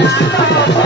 Thank you.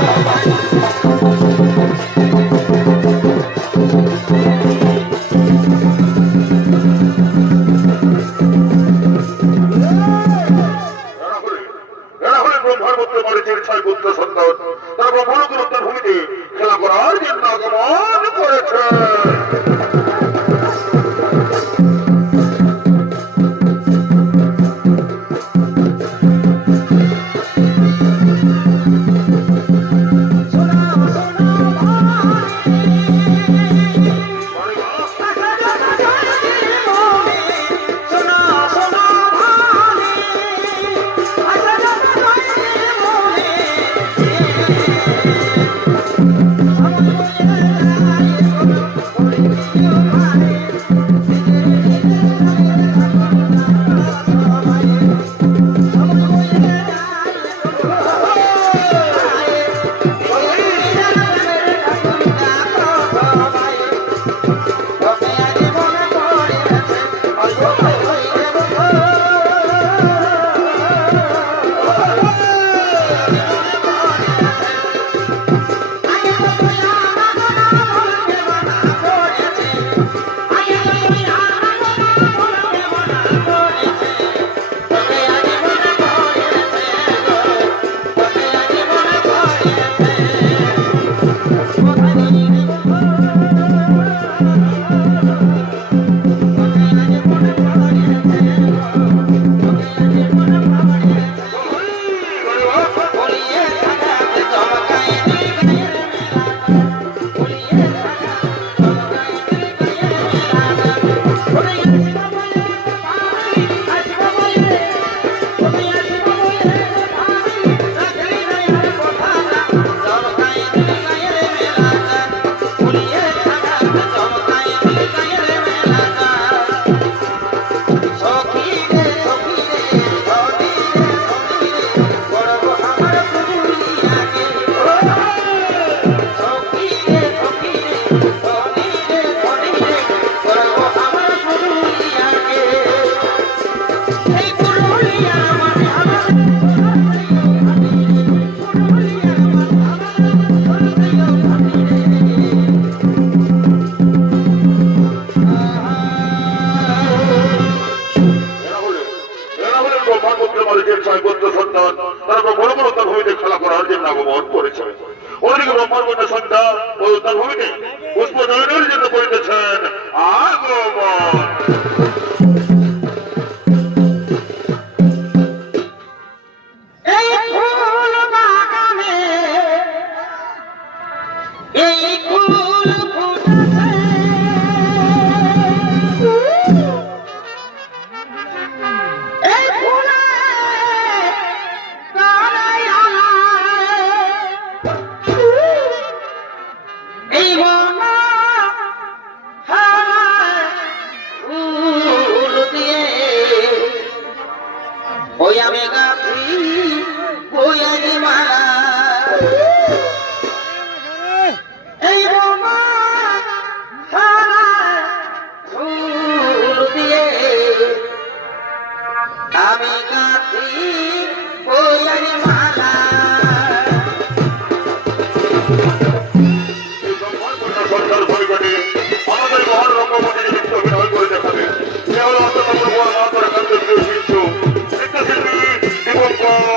ওই সে হলো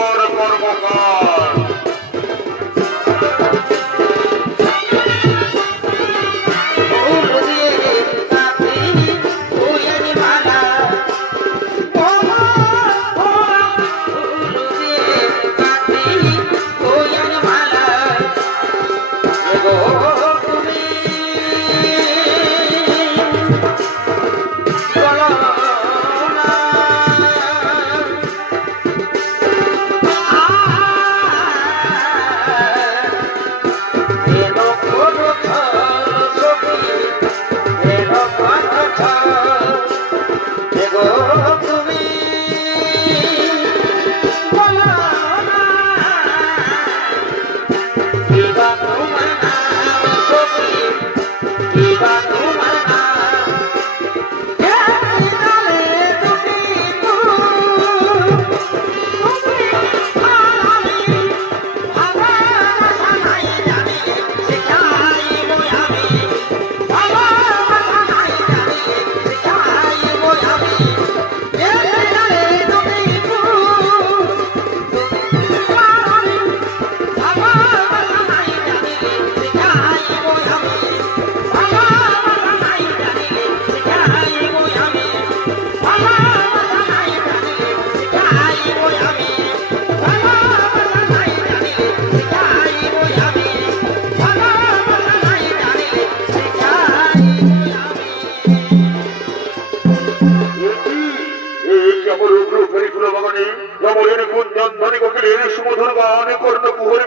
কোকিলের সুমধুর গান কুহরে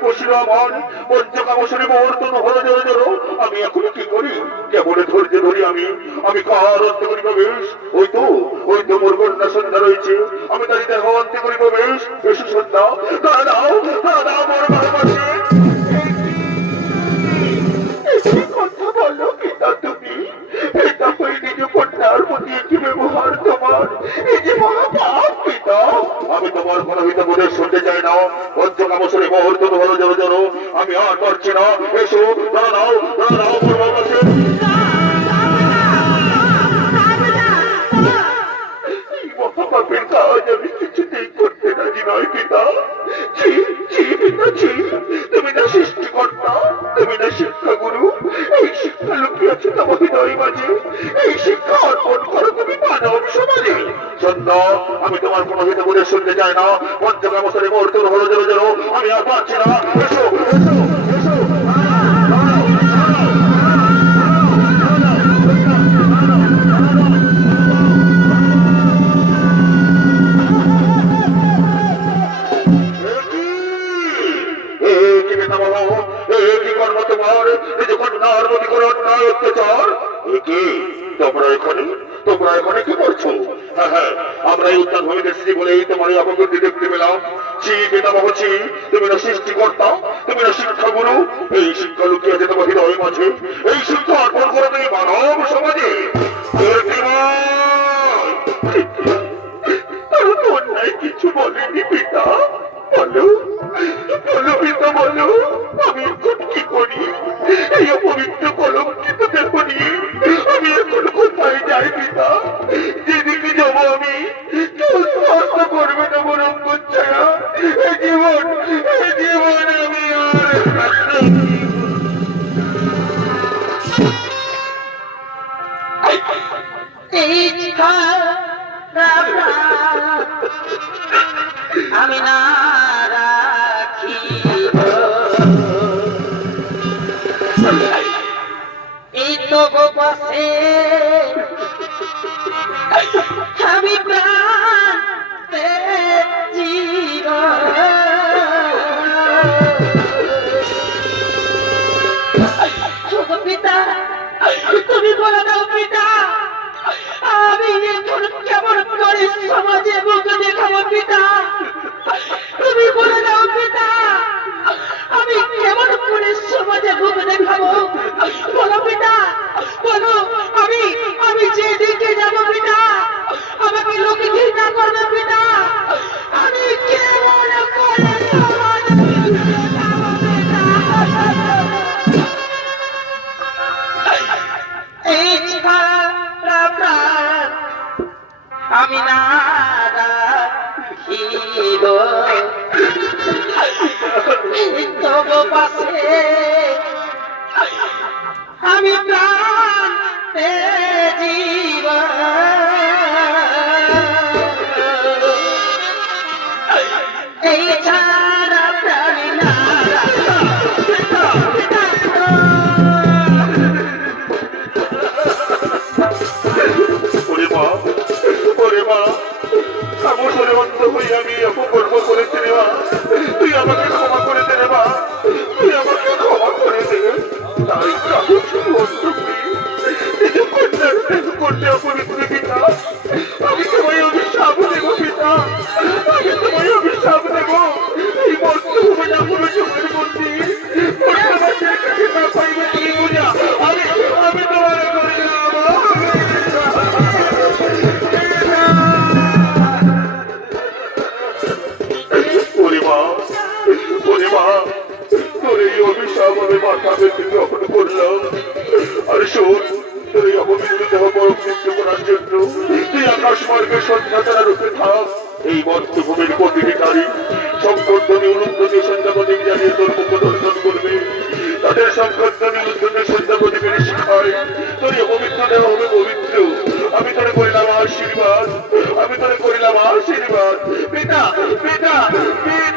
আমি এখন কি করি? কেমন ধৈর্য ধরি আমি। আমি কার অন্ত করি বেশ? ওই তো ওই তো মোর কন্যা সন্ধ্যা রয়েছে। আমি তাই দেহ অন্ত করি বেশ। বেশি সন্ধ্যা দাঁড়া এই শিক্ষা অর্পণ করো তুমি মানব সমাজে। সন্ধ্যা আমি তোমার কোনো হিতে বলে শুনতে চাই না। পঞ্চকামশালী মুহূর্ত হলো জোর। আমি আর পারছি না। এসো এসো। হ্যাঁ হ্যাঁ আমরা এই উত্তর ভূমিতে এসেছি বলেই তোমার এই দেখতে পেলাম। ছি পিতামহ ছি, তুমি না সৃষ্টিকর্তা, তুমি না শিক্ষা এই শিক্ষা লুকিয়ে আছে তোমার হৃদয় মাঝে। এই শিক্ষা অর্পণ করো তুমি মানব সমাজে। এর কি নয়? তারা তো অন্যায় কিছু বলেনি পিতা। বলো বলো পিতা, বলো। এই আমি প্রাণ পিতা তুমি বলে দাও পিতা, আমি এখন কেমন করে সমাজে মুখ দেখাবো পিতা? আমি মাথা পেতে গ্রহণ করলাম আর শোন তোর এই অপবিত্র দেহ পরম মৃত্যু করার জন্য তুই আকাশ মার্গের সন্ধ্যা তারা রূপে থাক এই মর্তভূমির প্রতিটি নারী সংকর্ধনী উলুদ্ধনী সন্ধ্যা প্রদীপ জানিয়ে তোর মুখ দর্শন করবে। তাদের সংকর্ধনী উলুদ্ধনী সন্ধ্যা প্রদীপের শিখায় তোর অপবিত্র দেহ হবে পবিত্র। আমি তোরে করিলাম আশীর্বাদ আমি তোরে করিলাম আশীর্বাদ পিতা পিতা পিতা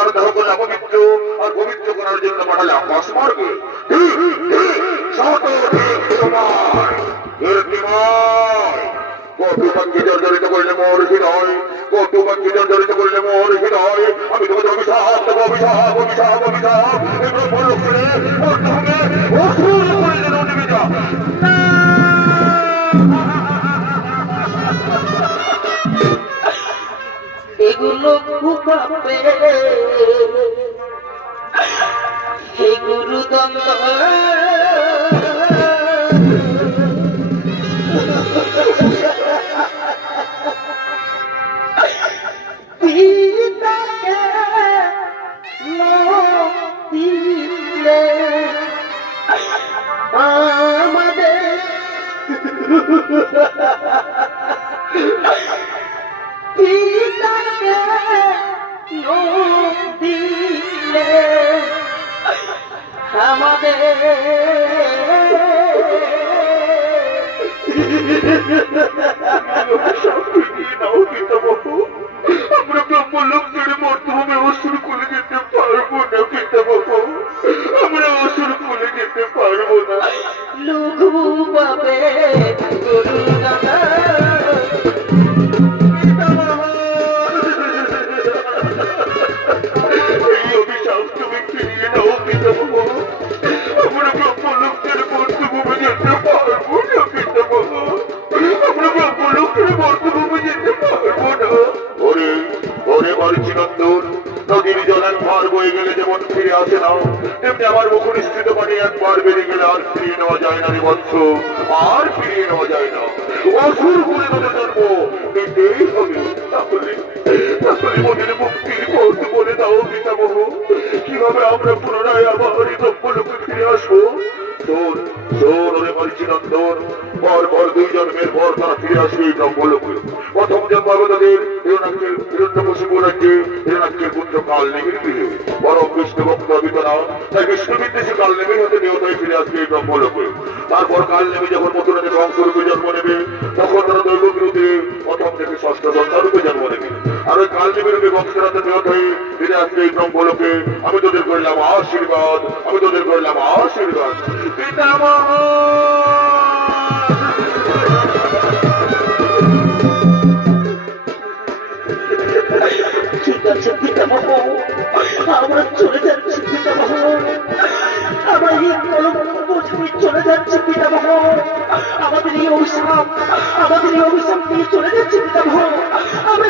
নিজে কন্যার দেহ করলে অপবিত্র আর পবিত্র করার জন্য পাঠালে আকাশ মার্গে হৃদয় হৃদয়। আমি তোমাদের অভিশাপ দেবো, অভিশাপ অভিশাপ অভিশাপ। এগুলো বলো করে এগুলো ঘুমাবে। হে গুরু আমাদের শুরু বয়ে গেলে যেমন ফিরে আসে না। তেমনি আমার মুখনিষ্ঠিত পানি একবার বেড়ে গেলে আর ফিরিয়ে নেওয়া যায় না বৎস। আর ফিরিয়ে নেওয়া যায় না। অসুর করে জন্ম। হবে। তাহলে কীভাবে আমরা পুনরায় আবার এই ফিরে ফিরে এই প্রথম জন্ম তাদের রাজ্যে হিরণাক্ষের পুত্র কাল নেমির গৃহে বরং বিষ্ণু ভক্ত বিতনা তাই বিষ্ণু বিদ্বেষী কাল নেমির হতে দেবতায় ফিরে আসবে এই ব্রহ্মলোকে তারপর কাল নেমে যখন মথুরাতে কংসরূপে জন্ম নেবে তখন তারা দৈব বিরুদ্ধে প্রথম থেকে ষষ্ঠ সন্তানরূপে জন্ম নেবে আর ওই কাল নেমে রূপে বংশরাতে নিহত হয়ে ফিরে আসবে এই ব্রহ্মলোকে আমি তোদের করলাম আশীর্বাদ, আমি তোদের করলাম আশীর্বাদ। পিতামহ! আছে পিতামহ আমরা চলে যাচ্ছি পিতামহ আমার এই কলম বুঝে চলে যাচ্ছে পিতামহ আমাদের এই অভিশাপ, আমাদের এই অভিশাপ নিয়ে চলে যাচ্ছে পিতামহ আমরা